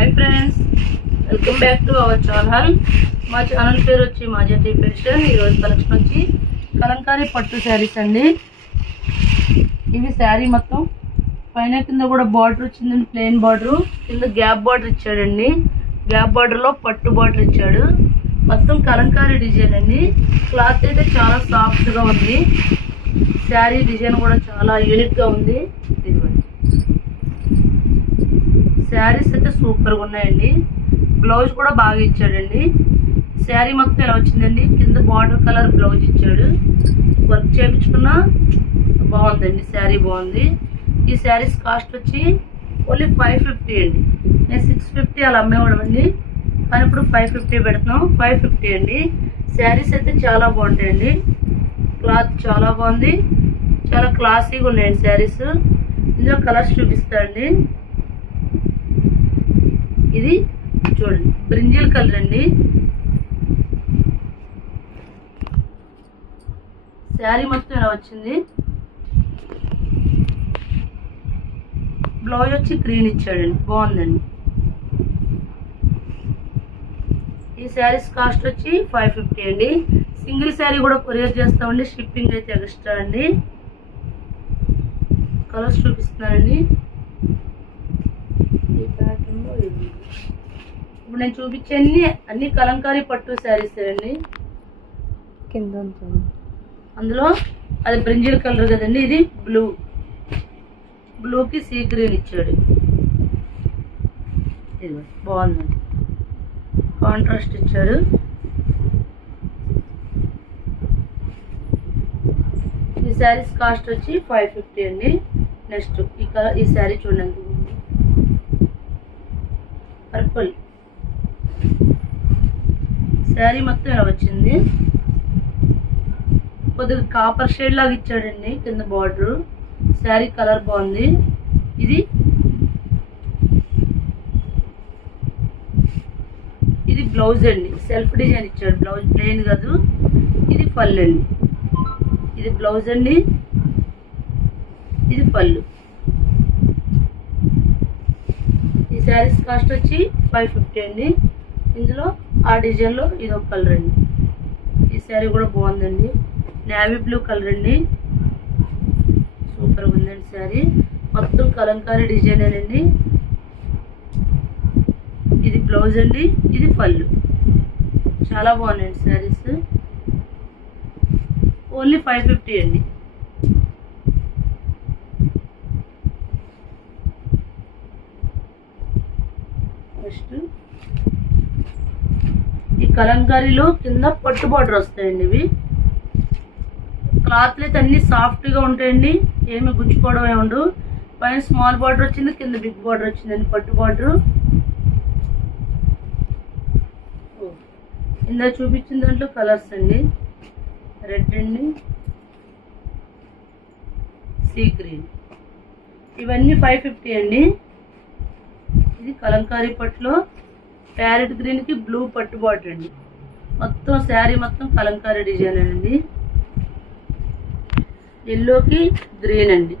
Hi friends welcome back to our channel మా channel పేరు వచ్చి మాజెటీ ఫ్యాషన్. ఈరోజు కలెక్షన్ వచ్చి కలంకారీ పట్టు శారీస్ అండి. ఇవి శారీ మొత్తం పైన కింద కూడా బార్డర్ వచ్చిందండి ప్లెయిన్ బార్డర్ కింద గ్యాప్ బార్డర్ ఇచ్చాడండి. గ్యాప్ బార్డర్లో పట్టు బార్డర్ ఇచ్చాడు. మొత్తం కలంకారీ డిజైన్ అండి. క్లాత్ అయితే చాలా సాఫ్ట్గా ఉంది. శారీ డిజైన్ కూడా చాలా యూనిక్గా ఉంది. దీనివల్ల శారీస్ అయితే సూపర్గా ఉన్నాయండి. బ్లౌజ్ కూడా బాగా ఇచ్చాడండి. శారీ మొత్తం ఎలా వచ్చిందండి? కింద బార్డర్ కలర్ బ్లౌజ్ ఇచ్చాడు. వర్క్ చేయించుకున్న బాగుందండి. శారీ బాగుంది. ఈ శారీస్ కాస్ట్ వచ్చి ఓన్లీ ఫైవ్ ఫిఫ్టీ అండి. నేను సిక్స్ ఫిఫ్టీ అలా అమ్మేవాళ్ళం అండి. కానీ ఇప్పుడు ఫైవ్ ఫిఫ్టీ పెడుతున్నాం. ఫైవ్ ఫిఫ్టీ అండి. శారీస్ అయితే చాలా బాగుంటాయండి. క్లాత్ చాలా బాగుంది. చాలా క్లాసీగా ఉన్నాయండి శారీస్. ఇందులో కలర్స్ చూపిస్తాయండి ఇది చూడండి బ్రింజల్ కలర్ అండి. శారీ మొత్తం ఇలా వచ్చింది? బ్లౌజ్ వచ్చి గ్రీన్ ఇచ్చాడండి బాగుందండి. ఈ శారీస్ కాస్ట్ వచ్చి ఫైవ్ ఫిఫ్టీ అండి. సింగిల్ శారీ కూడా కొరియర్ చేస్తామండి షిప్పింగ్ అయితే ఎక్స్ట్రా అండి. కలర్స్ చూపిస్తున్నానండి. ప్యాటర్న్లో ఇప్పుడు నేను చూపించే అన్ని అన్ని కలంకారీ పట్టు శారీస్ అండి కింద అందులో అది బ్రింజల్ కలర్ కదండి ఇది బ్లూ. బ్లూకి సీ గ్రీన్ ఇచ్చాడు. ఇది బాగుందండి కాంట్రాస్ట్ ఇచ్చాడు. ఈ శారీస్ కాస్ట్ వచ్చి ఫైవ్ ఫిఫ్టీ అండి. నెక్స్ట్ ఈ కలర్ ఈ శారీ చూడండి. పర్పుల్. శారీ మొత్తం ఇలా వచ్చింది. కొద్దిగా కాపర్ షేడ్ లాగా ఇచ్చాడండి కింద బార్డర్ శారీ కలర్ బాగుంది. ఇది ఇది బ్లౌజ్ అండి. సెల్ఫ్ డిజైన్ ఇచ్చాడు. బ్లౌజ్ ప్లెయిన్ కాదు. ఇది పళ్ళు అండి. ఇది బ్లౌజ్ అండి. ఇది పళ్ళు ఈ శారీస్ కాస్ట్ వచ్చి ఫైవ్ ఫిఫ్టీ అండి. ఇందులో ఆ డిజైన్లో ఇది ఒక కలర్ అండి. ఈ శారీ కూడా బాగుందండి. నేవీ బ్లూ కలర్ అండి. సూపర్గా ఉందండి శారీ. మొత్తం కలంకారీ డిజైన్ అండి. ఇది బ్లౌజ్ అండి. ఇది పళ్ళు చాలా బాగున్నాయండి శారీస్. ఓన్లీ ఫైవ్ ఫిఫ్టీ అండి నెక్స్ట్ ఈ కలంకారీలో కింద పట్టు బార్డర్ వస్తాయండి ఇవి. క్లాత్లు అయితే అన్ని సాఫ్ట్గా ఉంటాయండి. ఏమి గుచ్చుకోవడం ఏమి పైన స్మాల్ బార్డర్ వచ్చింది కింద బిగ్ బార్డర్ వచ్చిందండి పట్టు బార్డర్ ఇందా చూపించిన దాంట్లో కలర్స్ అండి. రెడ్ అండి. సీ గ్రీన్ ఇవన్నీ ఫైవ్ ఫిఫ్టీ అండి. ఇది కలంకారీ పట్టులో ప్యారెట్ గ్రీన్కి బ్లూ పట్టు బార్డర్ అండి. మొత్తం శారీ మొత్తం కలంకారీ డిజైన్ అండి. ఎల్లోకి గ్రీన్ అండి.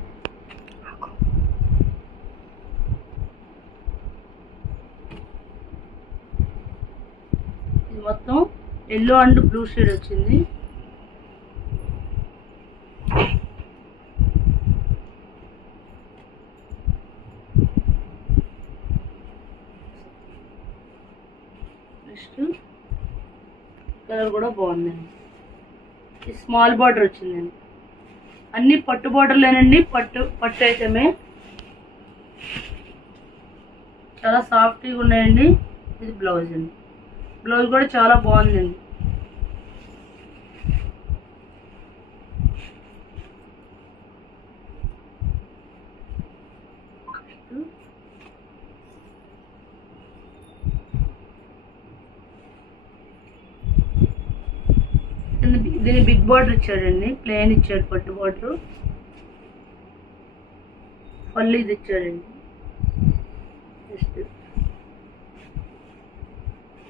ఇది మొత్తం ఎల్లో అండ్ బ్లూ షేడ్ వచ్చింది నెక్స్ట్ కలర్ కూడా బాగుందండి ఈ స్మాల్ బార్డర్ వచ్చిందండి అన్ని పట్టు బార్డర్లేనండి పట్టు పట్టు ఐటమే. చాలా సాఫ్ట్గా ఉన్నాయండి. ఇది బ్లౌజ్ అండి. బ్లౌజ్ కూడా చాలా బాగుందండి కింద- దీని బిగ్ బార్డర్ ఇచ్చాడండి. ప్లేన్ ఇచ్చాడు పట్టు బార్డర్. పళ్ళు ఇది ఇచ్చాడండి. జస్ట్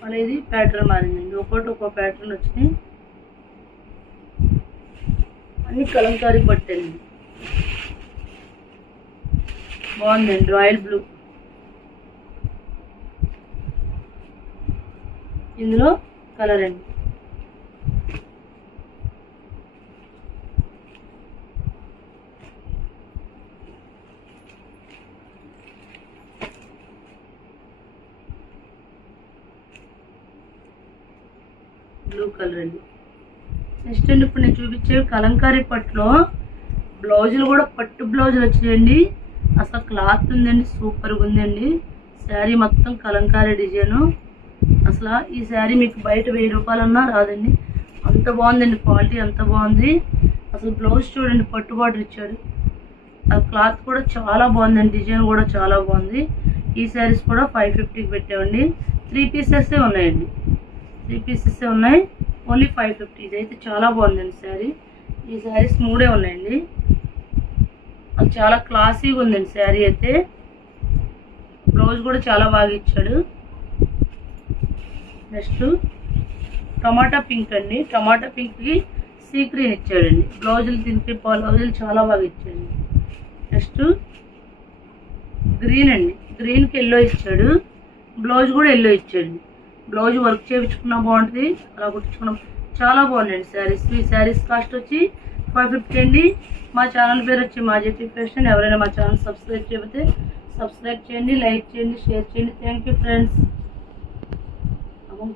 మళ్ళీ ఇది ప్యాటర్న్ మారిందండి. ఒక్కొక్కటి ఒక్కో ప్యాటర్న్ వచ్చినాయి. అన్ని కలంకారీ పట్టండి బాగుందండి. Royal blue. ఇందులో కలర్ అండి. బ్లూ కలర్ అండి. నెక్స్ట్ అండి ఇప్పుడు నేను చూపించేవి కలంకారీ పట్టులో బ్లౌజులు కూడా పట్టు బ్లౌజులు వచ్చాయండి. అసలు క్లాత్ ఉందండి సూపర్గా ఉందండి. శారీ మొత్తం కలంకారీ డిజైను. అసలు ఈ శారీ మీకు బయట వెయ్యి రూపాయలన్నా రాదండి. అంత బాగుందండి క్వాలిటీ అంత బాగుంది. అసలు బ్లౌజ్ చూడండి పట్టు బార్డర్ ఇచ్చాడు. ఆ క్లాత్ కూడా చాలా బాగుందండి డిజైన్ కూడా చాలా బాగుంది. ఈ శారీస్ కూడా ఫైవ్ ఫిఫ్టీకి పెట్టామండి. త్రీ పీసెస్ ఉన్నాయండి. త్రీ పీసెస్ ఉన్నాయి. Only five fifty. ఇదైతే చాలా బాగుందండి శారీ. ఈ శారీస్ మూడే ఉన్నాయండి. అది చాలా క్లాసీగా ఉందండి శారీ అయితే. బ్లౌజ్ కూడా చాలా బాగా ఇచ్చాడు. నెక్స్ట్ టమాటా పింక్ అండి. టమాటా పింక్కి సీ గ్రీన్ ఇచ్చాడండి. బ్లౌజులు తింటే బ్లౌజులు చాలా బాగా ఇచ్చాడు. నెక్స్ట్ గ్రీన్ అండి. గ్రీన్కి ఎల్లో ఇచ్చాడు. బ్లౌజ్ కూడా ఎల్లో ఇచ్చాడు. బ్లౌజ్ వర్క్ చేయించుకున్నా బాగుంటుంది అలా కుట్టించుకున్నాం. చాలా బాగుందండి శారీస్. ఈ శారీస్ కాస్ట్ వచ్చి ఫైవ్ ఫిఫ్టీ అండి. మా ఛానల్ పేరు వచ్చి మా జెట్టి ఫ్యాషన్. ఎవరైనా మా ఛానల్ సబ్స్క్రైబ్ చేయకపోతే సబ్స్క్రైబ్ చేయండి లైక్ చేయండి షేర్ చేయండి. థ్యాంక్ యూ ఫ్రెండ్స్ అమ్మ